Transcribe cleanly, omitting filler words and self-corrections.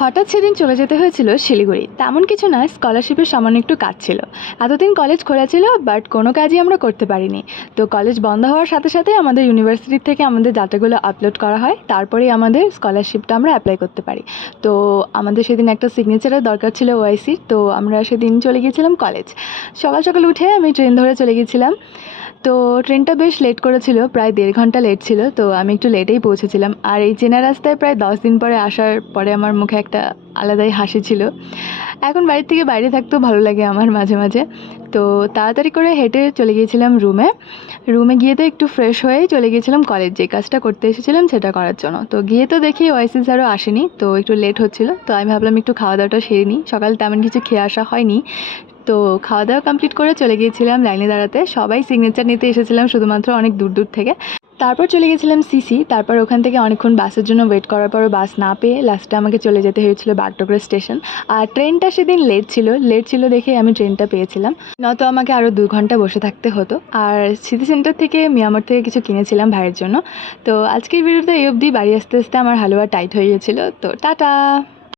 হঠাৎ সেদিন চলে যেতে হয়েছিল শিলিগুড়ি। তেমন কিছু না, স্কলারশিপের সামান্য একটু কাজ ছিল। এতদিন কলেজ খোলা ছিল, বাট কোনো কাজই আমরা করতে পারিনি। তো কলেজ বন্ধ হওয়ার সাথে সাথে আমাদের ইউনিভার্সিটি থেকে আমাদের ডাটাগুলো আপলোড করা হয়, তারপরেই আমাদের স্কলারশিপটা আমরা অ্যাপ্লাই করতে পারি। তো আমাদের সেদিন একটা সিগনেচারের দরকার ছিল ওআইসির, তো আমরা সেদিন চলে গিয়েছিলাম কলেজ। সকাল সকাল উঠে আমি ট্রেন ধরে চলে গিয়েছিলাম। তো ট্রেনটা বেশ লেট করেছিল, প্রায় 1.5 ঘন্টা লেট ছিল, তো আমি একটু লেটেই পৌঁছেছিলাম। আর এই চেনা রাস্তায় প্রায় 10 দিন পরে আসার পরে আমার মুখে একটা আলাদাই হাসি ছিল। এখন বাড়ির থেকে বাইরে থাকতেও ভালো লাগে আমার মাঝে মাঝে। তো তাড়াতাড়ি করে হেঁটে চলে গিয়েছিলাম রুমে। রুমে গিয়ে তো একটু ফ্রেশ হয়েই চলে গিয়েছিলাম কলেজ, যে কাজটা করতে এসেছিলাম সেটা করার জন্য। তো গিয়ে তো দেখি ওআইসি স্যারও আসেনি, তো একটু লেট হচ্ছিল। তো আমি ভাবলাম একটু খাওয়া দাওয়াটা সেরে নিই, সকাল তেমন কিছু খেয়ে আসা হয়নি। তো খাওয়া দাওয়া কমপ্লিট করে চলে গিয়েছিলাম লাইনে দাঁড়াতে। সবাই সিগনেচার নিতে এসেছিলাম শুধুমাত্র অনেক দূর দূর থেকে। তারপর চলে গেছিলাম সিসি। তারপর ওখান থেকে অনেকক্ষণ বাসের জন্য ওয়েট করার পরও বাস না পেয়ে লাস্টে আমাকে চলে যেতে হয়েছিল বাগডোগরা স্টেশন। আর ট্রেনটা সেদিন লেট ছিল দেখে আমি ট্রেনটা পেয়েছিলাম, নয়তো আমাকে আরও 2 ঘন্টা বসে থাকতে হতো। আর সিটি সেন্টার থেকে মিয়ামর থেকে কিছু কিনেছিলাম ভাইয়ের জন্য। তো আজকের ভিডিওতে এই অবধি। বাড়ি আসতে আসতে আমার হালুয়া টাইট হয়ে গেছিলো। তো টাটা।